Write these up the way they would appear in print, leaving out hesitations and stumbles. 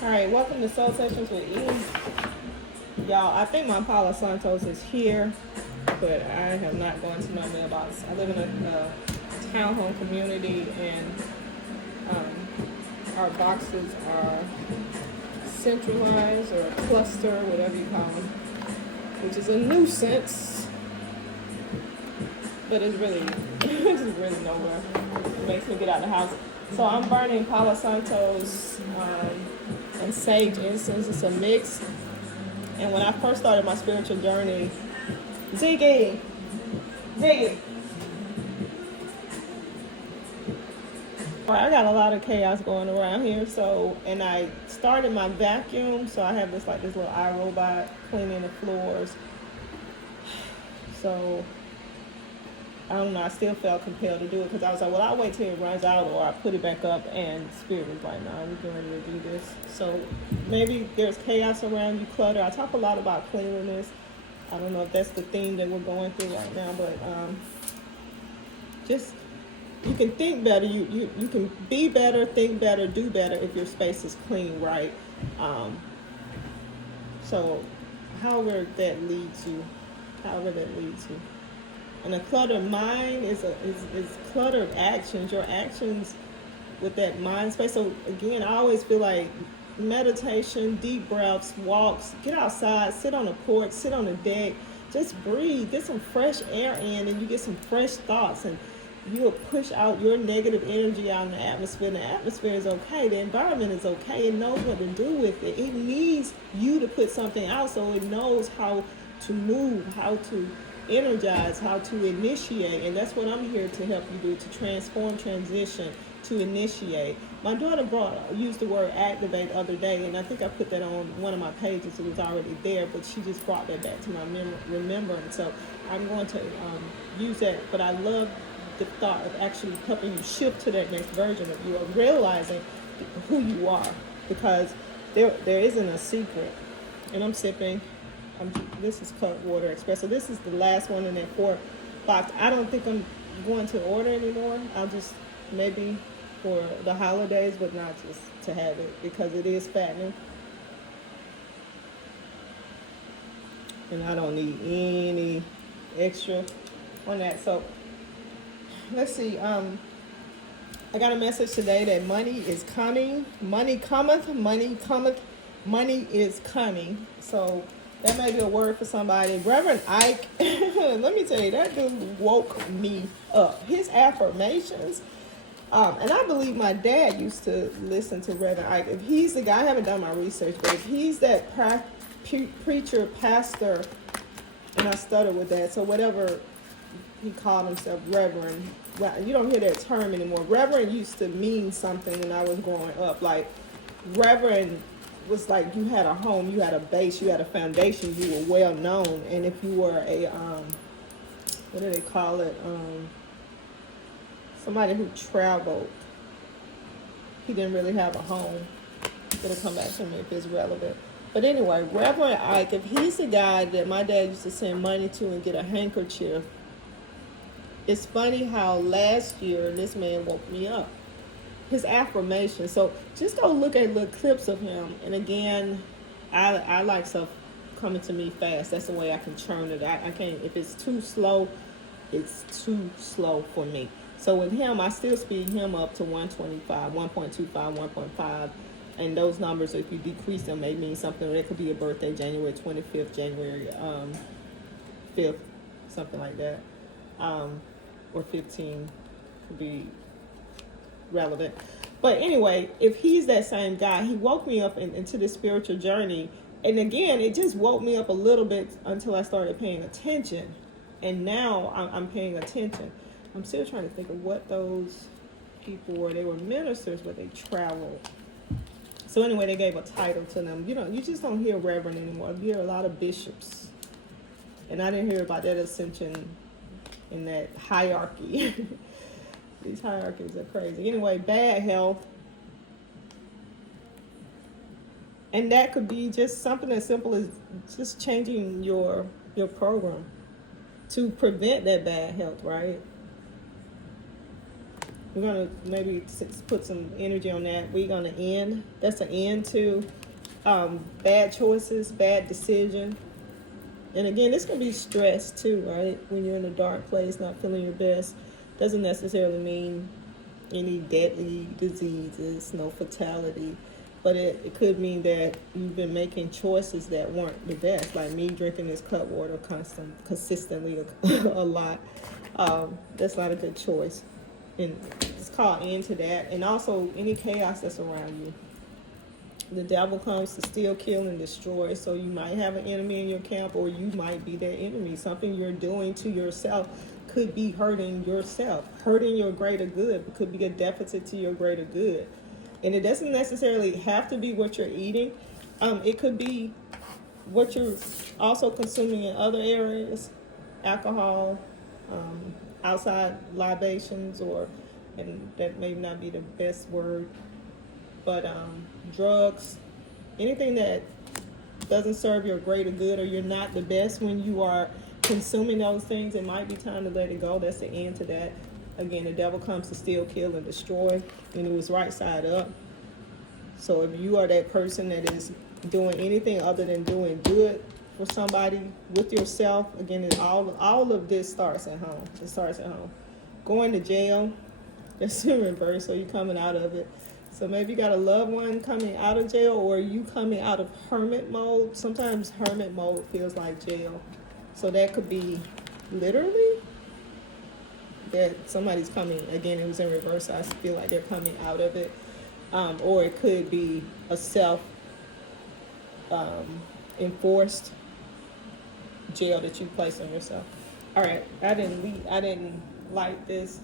All right, welcome to Soul Sessions with E. Y'all, I think my Palo Santos is here, but I have not gone to my mailbox. I live in a townhome community, and our boxes are centralized or a cluster, whatever you call them, which is a nuisance, but it's really, it's really nowhere. It makes me get out of the house. So I'm burning Palo Santos and sage incense. It's a mix. And when I first started my spiritual journey, Ziggy, I got a lot of chaos going around here. So, and I started my vacuum. So I have this little iRobot cleaning the floors. So I don't know. I still felt compelled to do it because I was like, well, I'll wait till it runs out, or I put it back up. And Spirit was like, no, we're getting ready to do this. So maybe there's chaos around you, clutter. I talk a lot about cleanliness. I don't know if that's the theme that we're going through right now, but just you can think better. You can be better, think better, do better if your space is clean, right? So however that leads you. And a cluttered mind is cluttered actions. Your actions with that mind space. So again, I always feel like meditation, deep breaths, walks, get outside, sit on the porch, sit on the deck, just breathe, get some fresh air in, and you get some fresh thoughts, and you'll push out your negative energy out in the atmosphere. And the atmosphere is okay. The environment is okay. It knows what to do with it. It needs you to put something out so it knows how to move, how to energize, how to initiate. And that's what I'm here to help you do, to transform, transition, to initiate. My daughter used the word activate the other day, and I think I put that on one of my pages. It was already there, but she just brought that back to my remembrance. So I'm going to use that. But I love the thought of actually helping you shift to that next version of you, of realizing who you are, because there isn't a secret. And I'm sipping. This is Cut Water Espresso. This is the last one in that 4 box. I don't think I'm going to order anymore. I'll just maybe for the holidays, but not just to have it, because it is fattening. And I don't need any extra on that. So let's see. I got a message today that money is coming. Money cometh, money cometh, money is coming. So that may be a word for somebody. Reverend Ike, let me tell you, that dude woke me up. His affirmations, and I believe my dad used to listen to Reverend Ike. If he's the guy, I haven't done my research, but if he's that preacher, pastor, and I stutter with that, so whatever he called himself, Reverend, you don't hear that term anymore. Reverend used to mean something when I was growing up. Like, Reverend was like you had a home, you had a base, you had a foundation, you were well known. And if you were a what do they call it, somebody who traveled, he didn't really have a home. It'll come back to me if it's relevant. But anyway, Reverend Ike, if he's the guy that my dad used to send money to and get a handkerchief, it's funny how last year this man woke me up. His affirmation. So just go look at little clips of him. And again, I like stuff coming to me fast. That's the way I can churn it. I can't, if it's too slow, it's too slow for me. So with him, I still speed him up to 125, 1.25, 1.5. And those numbers, if you decrease them, may mean something. It could be a birthday, January 25th, January 5th, something like that. Or 15 could be relevant. But anyway, if he's that same guy, he woke me up into this spiritual journey. And again, it just woke me up a little bit until I started paying attention. And now I'm paying attention. I'm still trying to think of what those people were. They were ministers, but they traveled. So anyway, they gave a title to them. You just don't hear reverend anymore. You hear a lot of bishops. And I didn't hear about that ascension in that hierarchy. These hierarchies are crazy. Anyway, bad health. And that could be just something as simple as just changing your program to prevent that bad health, right? We're gonna maybe put some energy on that. We're gonna end. That's an end to bad choices, bad decision. And again, this can be stress too, right? When you're in a dark place, not feeling your best, doesn't necessarily mean any deadly diseases, no fatality. But it could mean that you've been making choices that weren't the best, like me drinking this cut water consistently a lot. That's not a good choice. And it's called into that. And also any chaos that's around you. The devil comes to steal, kill, and destroy. So you might have an enemy in your camp, or you might be that enemy. Something you're doing to yourself could be hurting yourself, hurting your greater good. It could be a deficit to your greater good. And it doesn't necessarily have to be what you're eating. It could be what you're also consuming in other areas, alcohol, outside libations, and that may not be the best word, but drugs, anything that doesn't serve your greater good, or you're not the best when you are consuming those things, it might be time to let it go. That's the end to that. Again, the devil comes to steal, kill, and destroy, and it was right side up. So if you are that person that is doing anything other than doing good for somebody, with yourself, again, all of this starts at home. It starts at home. Going to jail, that's in reverse, so you're coming out of it. So maybe you got a loved one coming out of jail, or you coming out of hermit mode. Sometimes hermit mode feels like jail. So that could be literally that somebody's coming, again, it was in reverse, so I feel like they're coming out of it. Or it could be a self enforced jail that you place on yourself. All right, I didn't like this,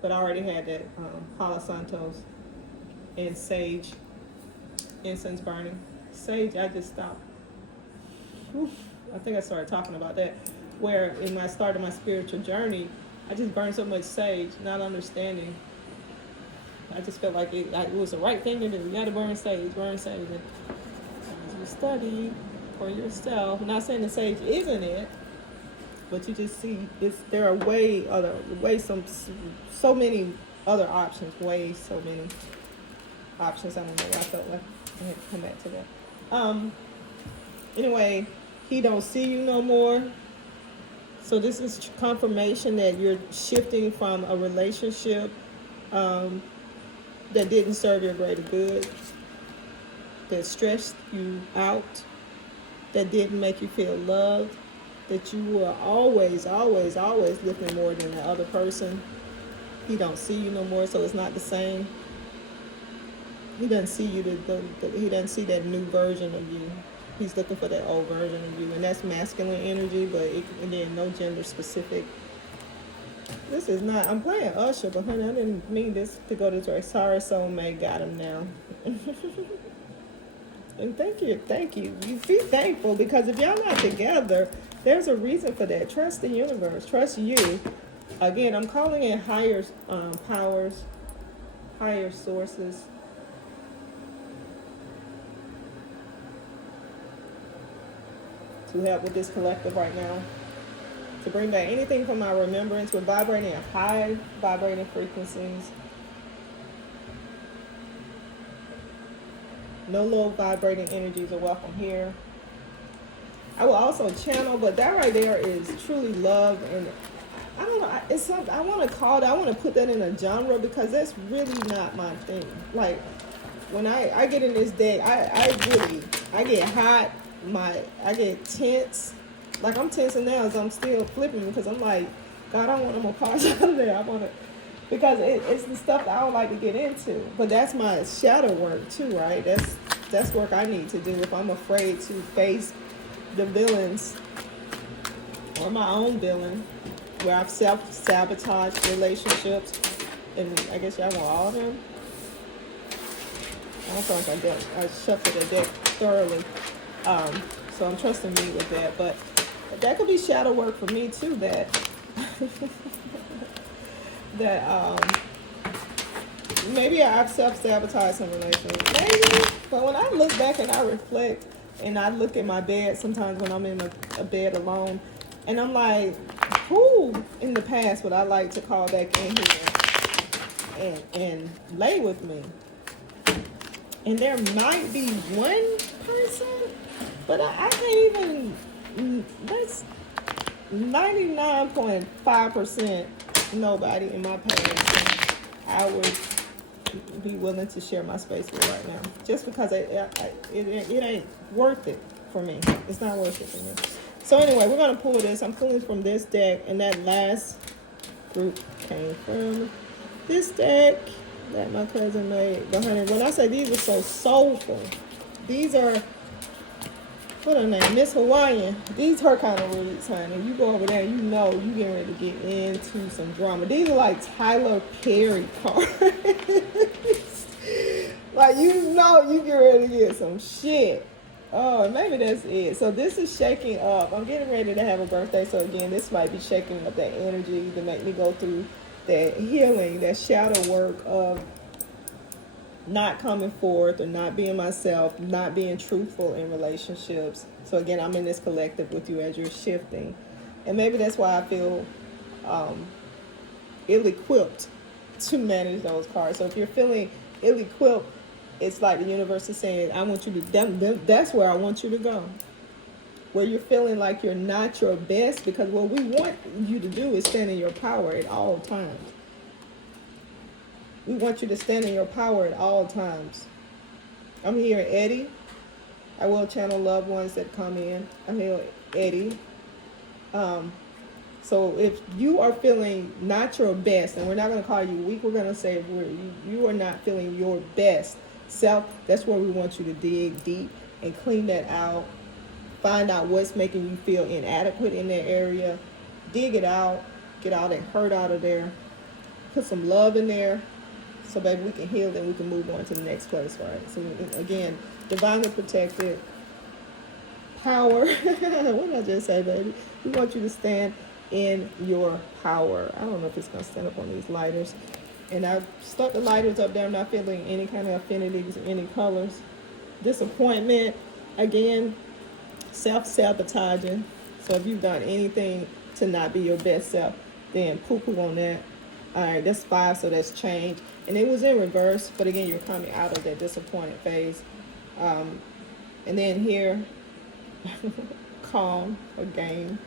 but I already had that Palo Santos and sage incense burning. Sage, I just stopped. I think I started talking about that, where in my start of my spiritual journey, I just burned so much sage, not understanding. I just felt like it was the right thing to do. You got to burn sage. And as you study for yourself, I'm not saying the sage isn't it, but you just see there are so many other options. So many options. I don't know. I felt like I had to come back to that. Anyway, he don't see you no more. So this is confirmation that you're shifting from a relationship that didn't serve your greater good, that stressed you out, that didn't make you feel loved, that you were always looking more than the other person. He don't see you no more, so it's not the same. He doesn't see you. He doesn't see that new version of you. He's looking for that old version of you, and that's masculine energy. But again, no gender specific. This is not. I'm playing Usher, but honey, I didn't mean this to go this way. Sorry, soulmate, got him now. And thank you. You be thankful, because if y'all not together, there's a reason for that. Trust the universe. Trust you. Again, I'm calling in higher powers, higher sources. To help with this collective right now. To bring back anything from our remembrance. We're vibrating at high vibrating frequencies. No low vibrating energies are welcome here. I will also channel, but that right there is truly love, and I don't know. It's something I want to call it. I want to put that in a genre, because that's really not my thing. Like when I get in this deck, I get hot. I get tense. Like I'm tensing now as I'm still flipping, because I'm like, God, I want no more parts out of there. I want to, because it's the stuff that I would like to get into. But that's my shadow work too, right? That's work I need to do if I'm afraid to face the villains, or my own villain, where I've self-sabotaged relationships. And I guess y'all want all of them. I don't feel like I shuffled the deck thoroughly. So I'm trusting me with that, but that could be shadow work for me too, that maybe I've self-sabotaged some relationships, maybe, but when I look back and I reflect, and I look at my bed sometimes when I'm in a bed alone, and I'm like, who in the past would I like to call back in here and lay with me. And there might be one person, but I can't even. That's 99.5% nobody in my past I would be willing to share my space with right now, just because it ain't worth it for me. It's not worth it for me. So anyway, we're gonna pull this. I'm pulling from this deck, and that last group came from this deck that my cousin made. But honey, when I say these are so soulful, these are, what her name, Miss Hawaiian. These her kind of reads, honey. You go over there, you know you getting ready to get into some drama. These are like Tyler Perry cards. Like, you know you get ready to get some shit. Oh, maybe that's it. So this is shaking up. I'm getting ready to have a birthday. So again, this might be shaking up that energy to make me go through that healing, that shadow work of not coming forth or not being myself, not being truthful in relationships. So again, I'm in this collective with you as you're shifting. And maybe that's why I feel ill-equipped to manage those cards. So if you're feeling ill-equipped, it's like the universe is saying, I want you to, that's where I want you to go. Where you're feeling like you're not your best, because what we want you to do is stand in your power at all times. We want you to stand in your power at all times. I'm here, Eddie. I will channel loved ones that come in. I'm here, Eddie. So if you are feeling not your best, and we're not going to call you weak, we're going to say you are not feeling your best self, that's where we want you to dig deep and clean that out. Find out what's making you feel inadequate in that area. Dig it out. Get all that hurt out of there. Put some love in there. So, baby, we can heal and we can move on to the next place, right? So, again, divinely protected. Power. What did I just say, baby? We want you to stand in your power. I don't know if it's going to stand up on these lighters. And I stuck the lighters up there. I'm not feeling any kind of affinities or any colors. Disappointment. Again, self-sabotaging. So if you've done anything to not be your best self, then poo-poo on that. All right, that's 5, so that's change. And it was in reverse, but again, you're coming out of that disappointed phase. And then here, calm or gain.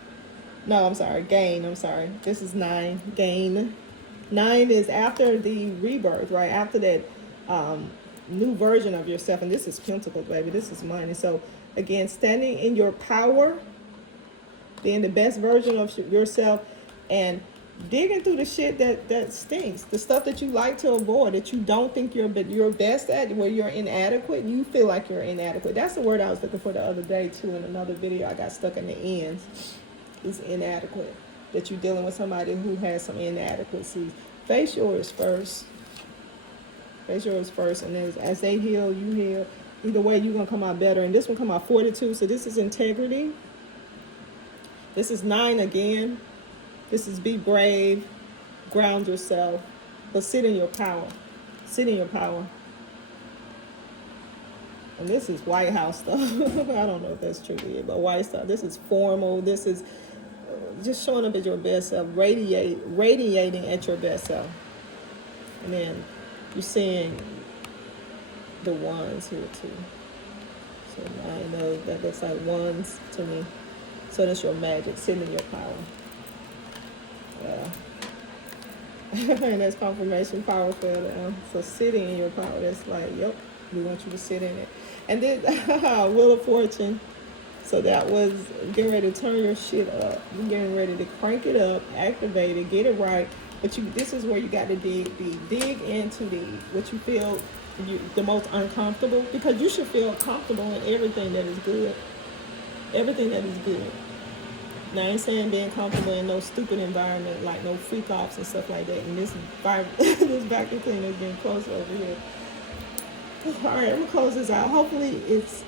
No, I'm sorry, gain, I'm sorry. This is 9, gain. 9 is after the rebirth, right? After that new version of yourself. And this is pentacles, baby. This is money. So again, standing in your power, being the best version of yourself, and digging through the shit that stinks, the stuff that you like to avoid, that you don't think you're best at, where you're inadequate. You feel like you're inadequate. That's the word I was looking for the other day too. In another video, I got stuck in the ends. It's inadequate. That you're dealing with somebody who has some inadequacies. Face yours first. Face yours first, and as they heal, you heal. Either way, you're gonna come out better. And this one come out 42. So this is integrity. This is 9 again. This is be brave, ground yourself, but sit in your power. Sit in your power. And this is White House stuff. I don't know if that's true to you, but white stuff. This is formal. This is just showing up as your best self, radiating at your best self. And then you're seeing the ones here too. So I know that looks like ones to me. So that's your magic, sitting in your power. Yeah. And that's confirmation power for them. So sitting in your power, that's like, yep, we want you to sit in it. And then Wheel of Fortune. So that was getting ready to turn your shit up. You're getting ready to crank it up, activate it, get it right. But this is where you got to dig deep. Dig into what you feel the most uncomfortable, because you should feel comfortable in everything that is good. Everything that is good. Now, I ain't saying being comfortable in no stupid environment, like no freak offs and stuff like that. And this vacuum cleaner is getting closer over here. All right, I'm going to close this out. Hopefully it's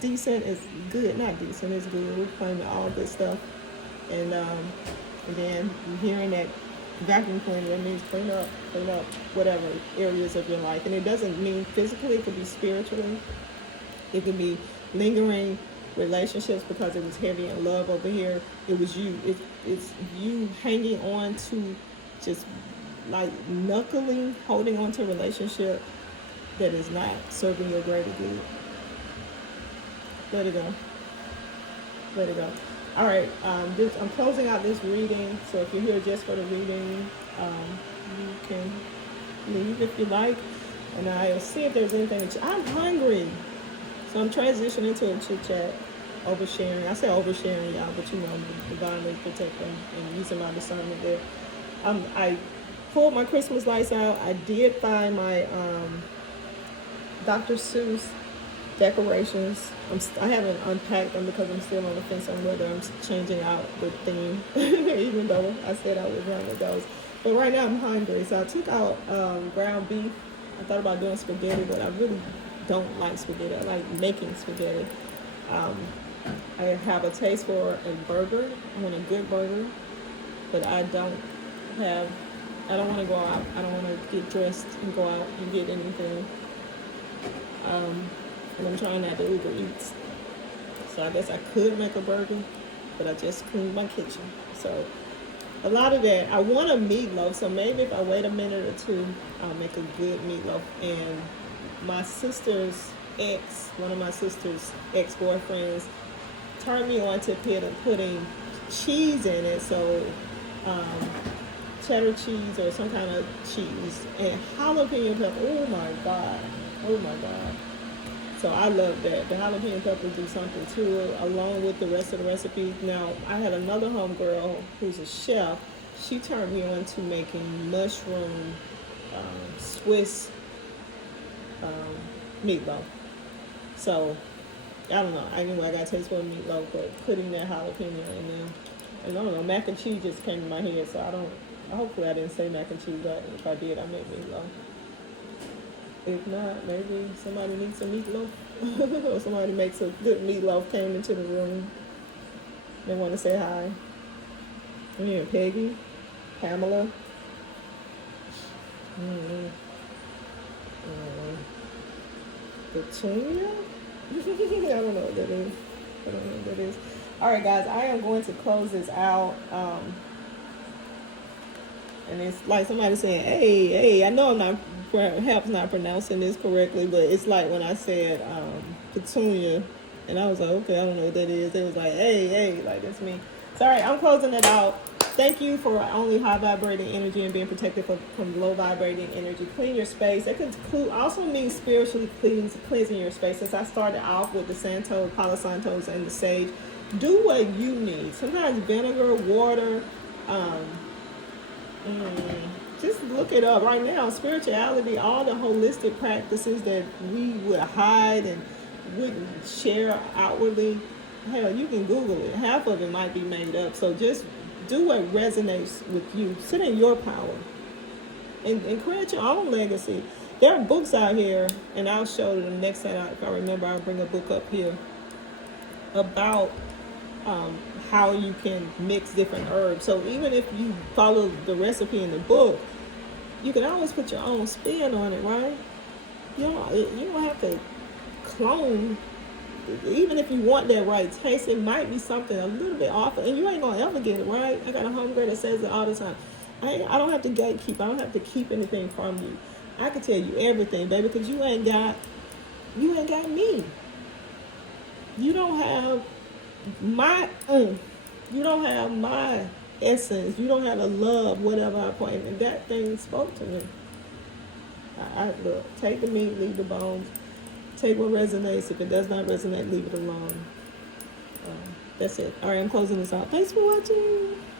decent. It's good. Not decent. It's good. We're claiming all good stuff. And then you're hearing that vacuum cleaner. That means clean up whatever areas of your life. And it doesn't mean physically. It could be spiritually. It could be lingering relationships, because it was heavy in love over here. It was you. It's you hanging on to just like knuckling, holding on to a relationship that is not serving your greater good. Let it go. Let it go. All right. I'm closing out this reading. So if you're here just for the reading, you can leave if you like, and I'll see if there's anything. I'm hungry, so I'm transitioning to a chit chat, oversharing. I say oversharing, y'all, but you know, divinely protecting and using my discernment there. I pulled my Christmas lights out. I did find my Dr. Seuss decorations. I haven't unpacked them because I'm still on the fence on whether I'm changing out the theme, even though I said I would run with those. But right now I'm hungry, so I took out ground beef. I thought about doing spaghetti, but I really don't like spaghetti. I like making spaghetti. I have a taste for a burger. I want a good burger, but I don't want to go out. I don't want to get dressed and go out and get anything. And I'm trying not to Uber Eats. So I guess I could make a burger, but I just cleaned my kitchen. So a lot of that. I want a meatloaf, so maybe if I wait a minute or two, I'll make a good meatloaf. And my sister's one of my sister's ex-boyfriends, turned me on to putting cheese in it. So cheddar cheese or some kind of cheese and jalapeno pepper. Oh my God. So I love that. The jalapeno peppers do something to it, along with the rest of the recipe. Now, I had another homegirl who's a chef. She turned me on to making mushroom Swiss meatloaf. So, I don't know. Anyway, I got a taste for a meatloaf, but putting that jalapeno in there. And I don't know, mac and cheese just came to my head, so hopefully I didn't say mac and cheese, but if I did, I made meatloaf. If not, maybe somebody needs a meatloaf. Or somebody makes a good meatloaf, came into the room. They want to say hi. Yeah, Peggy, Pamela. Petunia? I don't know what that is. All right, guys, I am going to close this out. And it's like somebody saying, hey, I know I'm not, perhaps not pronouncing this correctly, but it's like when I said Petunia, and I was like, okay, I don't know what that is. It was like, hey, like that's me. Sorry, I'm closing it out. Thank you for only high vibrating energy and being protected from low vibrating energy. Clean your space. That could also mean spiritually cleansing your space. Since I started off with the Santo, Palo Santos, and the sage, do what you need. Sometimes vinegar, water, just look it up right now. Spirituality, all the holistic practices that we would hide and wouldn't share outwardly, hell, you can Google it. Half of it might be made up. So just do what resonates with you. Sit in your power and create your own legacy. There are books out here, and I'll show them next time. If I remember, I'll bring a book up here about how you can mix different herbs. So even if you follow the recipe in the book, you can always put your own spin on it, right? You don't have to clone. Even if you want that right taste, it might be something a little bit off, and you ain't gonna ever get it right. I got a homegirl that says it all the time. I don't have to gatekeep. I don't have to keep anything from you. I can tell you everything, baby, because you ain't got me. You don't have my you don't have my essence. You don't have the love, whatever I point. And that thing spoke to me. I look, take the meat, leave the bones. Take what resonates. If it does not resonate, leave it alone. That's it. All right, I'm closing this out. Thanks for watching.